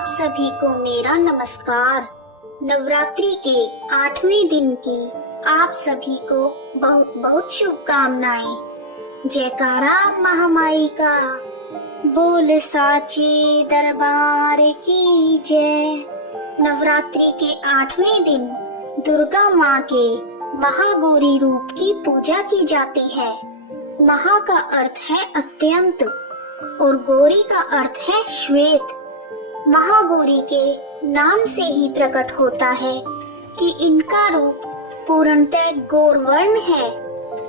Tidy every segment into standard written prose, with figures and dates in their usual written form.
आप सभी को मेरा नमस्कार। नवरात्रि के 8वें दिन की आप सभी को बहुत बहुत शुभकामनाएं। जयकारा महामाई का, बोल साचे दरबार की जय। नवरात्रि के 8वें दिन दुर्गा माँ के महागौरी रूप की पूजा की जाती है। महा का अर्थ है अत्यंत और गौरी का अर्थ है श्वेत। महागौरी के नाम से ही प्रकट होता है कि इनका रूप पूर्णतः गौरवर्ण है।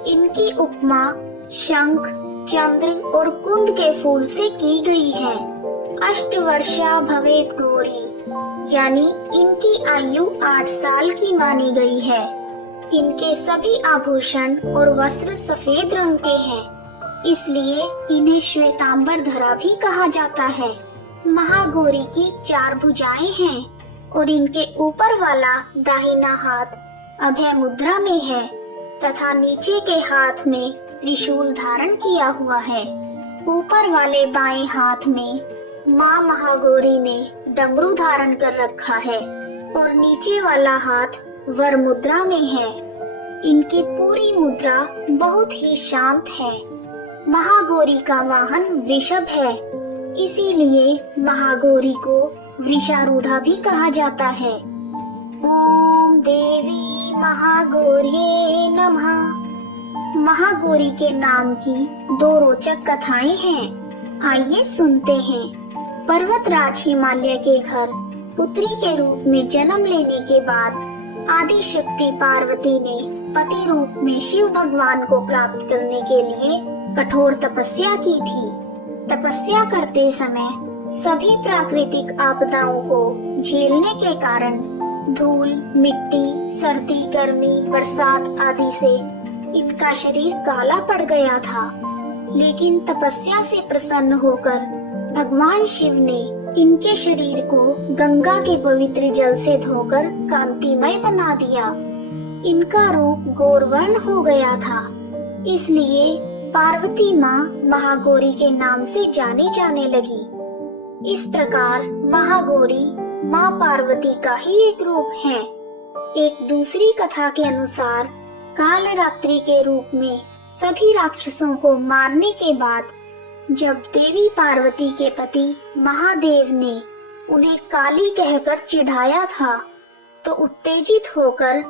इनकी उपमा शंख, चंद्र और कुंद के फूल से की गई है। अष्टवर्षा भवेत गौरी, यानी इनकी आयु 8 साल की मानी गई है। इनके सभी आभूषण और वस्त्र सफेद रंग के हैं, इसलिए इन्हें श्वेतांबर धरा भी कहा जाता है। महागौरी की 4 भुजाएं हैं और इनके ऊपर वाला दाहिना हाथ अभय मुद्रा में है तथा नीचे के हाथ में त्रिशूल धारण किया हुआ है। ऊपर वाले बाएं हाथ में माँ महागौरी ने डमरू धारण कर रखा है और नीचे वाला हाथ वर मुद्रा में है। इनकी पूरी मुद्रा बहुत ही शांत है। महागौरी का वाहन वृषभ है, इसीलिए महागौरी को वृषारूढ़ा भी कहा जाता है। ओम देवी महागौर्ये नमः। महागौरी के नाम की 2 रोचक कथाएं हैं, आइए सुनते हैं। पर्वतराज हिमालय के घर पुत्री के रूप में जन्म लेने के बाद आदि शक्ति पार्वती ने पति रूप में शिव भगवान को प्राप्त करने के लिए कठोर तपस्या की थी। तपस्या करते समय सभी प्राकृतिक आपदाओं को झेलने के कारण धूल, मिट्टी, सर्दी, गर्मी, बरसात आदि से इनका शरीर काला पड़ गया था। लेकिन तपस्या से प्रसन्न होकर भगवान शिव ने इनके शरीर को गंगा के पवित्र जल से धोकर कांतिमय बना दिया। इनका रूप गौरवर्ण हो गया था, इसलिए पार्वती माँ महागौरी के नाम से जानी जाने लगी। इस प्रकार महागौरी माँ पार्वती का ही एक रूप है। एक दूसरी कथा के अनुसार कालरात्रि के रूप में सभी राक्षसों को मारने के बाद जब देवी पार्वती के पति महादेव ने उन्हें काली कहकर चिढ़ाया था, तो उत्तेजित होकर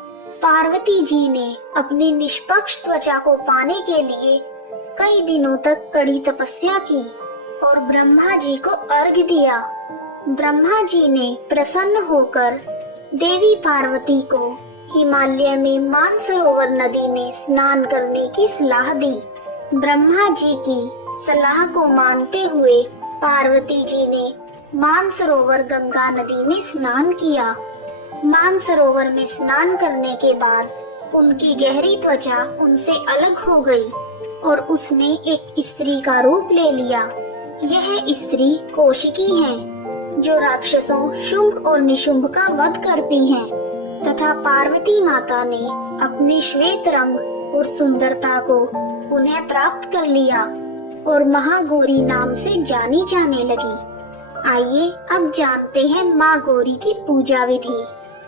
पार्वती जी ने अपनी निष्पक्ष त्वचा को पाने के लिए कई दिनों तक कड़ी तपस्या की और ब्रह्मा जी को अर्घ्य दिया। ब्रह्मा जी ने प्रसन्न होकर देवी पार्वती को हिमालय में मानसरोवर नदी में स्नान करने की सलाह दी। ब्रह्मा जी की सलाह को मानते हुए पार्वती जी ने मानसरोवर गंगा नदी में स्नान किया। मानसरोवर में स्नान करने के बाद उनकी गहरी त्वचा उनसे अलग हो गई और उसने एक स्त्री का रूप ले लिया। यह स्त्री कौशिकी है, जो राक्षसों शुंभ और निशुंभ का वध करती हैं, तथा पार्वती माता ने अपने श्वेत रंग और सुंदरता को पुनः प्राप्त कर लिया और महागौरी नाम से जानी जाने लगी। आइए अब जानते हैं माँ गौरी की पूजा विधि।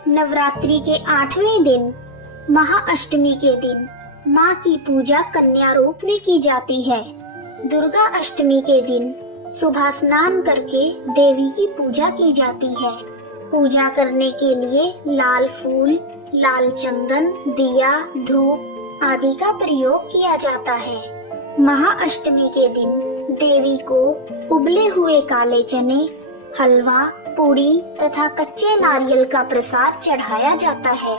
नवरात्रि के 8वें दिन महाअष्टमी के दिन माँ की पूजा कन्या रूप में की जाती है। दुर्गा अष्टमी के दिन सुबह स्नान करके देवी की पूजा की जाती है। पूजा करने के लिए लाल फूल, लाल चंदन, दिया, धूप आदि का प्रयोग किया जाता है। महाअष्टमी के दिन देवी को उबले हुए काले चने, हलवा, पूड़ी तथा कच्चे नारियल का प्रसाद चढ़ाया जाता है।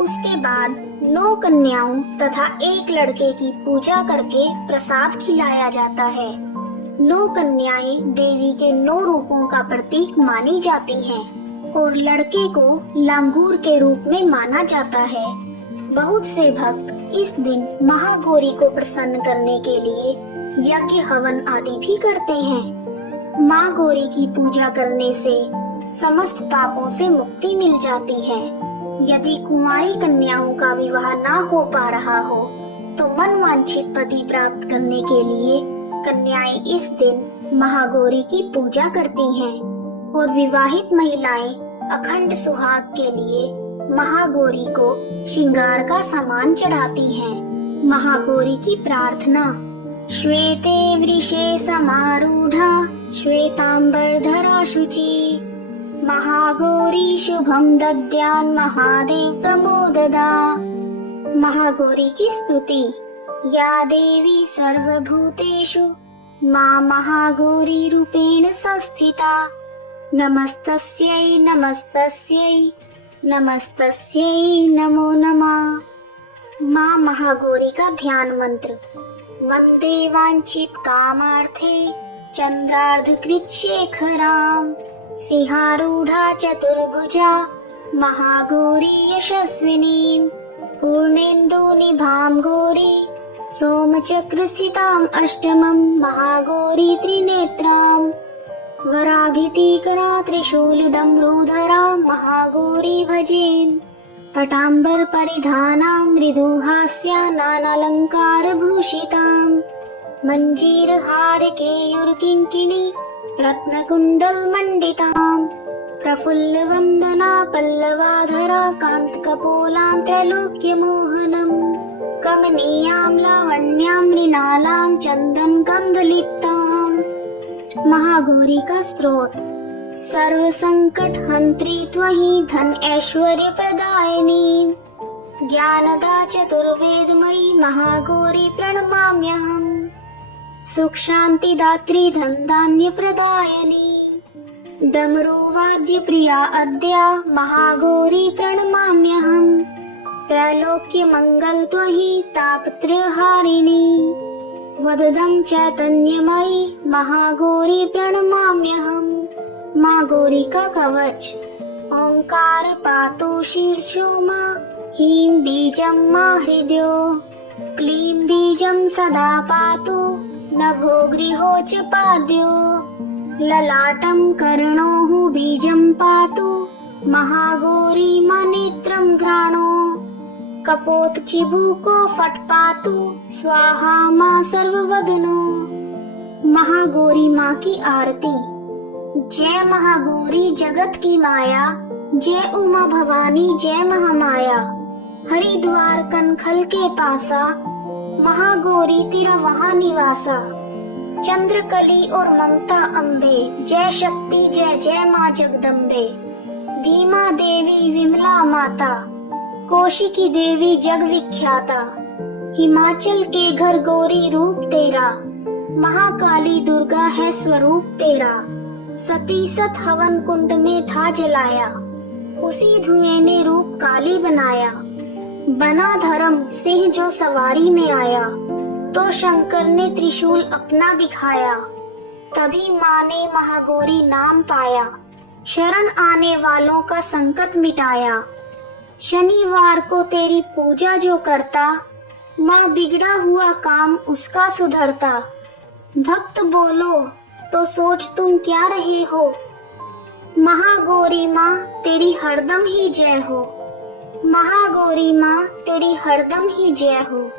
उसके बाद 9 कन्याओं तथा 1 लड़के की पूजा करके प्रसाद खिलाया जाता है। 9 कन्याएं देवी के 9 रूपों का प्रतीक मानी जाती हैं और लड़के को लांगूर के रूप में माना जाता है। बहुत से भक्त इस दिन महागौरी को प्रसन्न करने के लिए यज्ञ हवन आदि भी करते हैं। माँ गौरी की पूजा करने से समस्त पापों से मुक्ति मिल जाती है। यदि कुंवारी कन्याओं का विवाह ना हो पा रहा हो तो मनवांछित पति प्राप्त करने के लिए कन्याएं इस दिन महागौरी की पूजा करती हैं। और विवाहित महिलाएं अखंड सुहाग के लिए महागौरी को श्रृंगार का सामान चढ़ाती हैं। महागौरी की प्रार्थना। श्वेते वृषे समारूढ़ा श्वेतांबरधरा शुचि महागौरी शुभम दद्यान महादेव प्रमोददा। महागौरी की स्तुति। या देवी सर्वभूतेषु मां महागौरी रूपेण संस्थिता नमस्तस्यै नमस्तस्यै नमस्तस्यै नमो नमः। मां महागौरी का ध्यान मंत्र। वंदे वांछित कामार्थे चंद्रार्धकृत शेखराम सिंहारूढ़ा चतुर्भुजा महागौरी यशस्विनी पूर्णेन्दु निभां गौरी सोमचक्र स्थितां अष्टमं महागौरी त्रिनेत्रां वराभितिकरा त्रिशूलडमरूधरां महागौरी भजेम। पटाम्बर परिधानां मृदुहास्या नानालंकार भूषितां मंजीरहार केयूरकिंकिणी रत्नकुंडल मंडितां प्रफुल्ल वंदना पल्लवाधरा कांतकपोलां त्रैलोक्यमोहनम् कमनीयां लावण्यां मृणालां चंदन गंधलिप्तां। महागौरी का स्त्रोत। सर्व संकट हंत्री त्वहि धन ऐश्वर्य प्रदायिनी ज्ञानदा चतुर्वेदमयी महागौरी प्रणमाम्यहम्। सुख शांति दात्री धन धान्य प्रदायिनी डमरू वाद्य प्रिया अद्या महागौरी प्रणमाम्यहम्। त्रैलोक्य मंगल त्वहि तापत्रयहारिणी वददं चैतन्यमयी महागौरी प्रणमाम्यहम्। माँ गौरी का कवच। ओंकार पातु शीर्षो माँ ह्रीं बीजं माँ हृदयो क्लीं बीजं सदा पातु नभो गृहो च पाद्यो ललाटं कर्णो बीजं पातु महागौरी माँ नेत्रं घ्राणो कपोत चिबुको फट पातु स्वाहा माँ सर्ववदनो। महागौरी माँ की आरती। जय महागौरी जगत की माया जय उमा भवानी जय महामाया हरिद्वार कनखल के पासा महागौरी तेरा वहाँ निवासा। चंद्रकली और ममता अम्बे जय शक्ति जय जय माँ जगदम्बे। भीमा देवी विमला माता कौशिकी देवी जग विख्याता। हिमाचल के घर गौरी रूप तेरा महाकाली दुर्गा है स्वरूप तेरा। सती सत हवन कुंड में था जलाया उसी धुएं ने रूप काली बनाया। बना धर्म सिंह जो सवारी में आया तो शंकर ने त्रिशूल अपना दिखाया। तभी माँ ने महागौरी नाम पाया शरण आने वालों का संकट मिटाया। शनिवार को तेरी पूजा जो करता माँ बिगड़ा हुआ काम उसका सुधरता। भक्त बोलो तो सोच तुम क्या रहे हो महागौरी माँ तेरी हरदम ही जय हो। महागौरी माँ तेरी हरदम ही जय हो।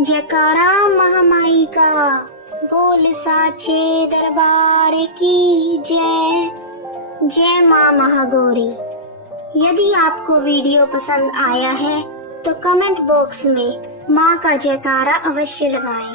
जयकारा महामाई का बोल साचे दरबार की जय। जय माँ महागौरी। यदि आपको वीडियो पसंद आया है तो कमेंट बॉक्स में माँ का जयकारा अवश्य लगाएं।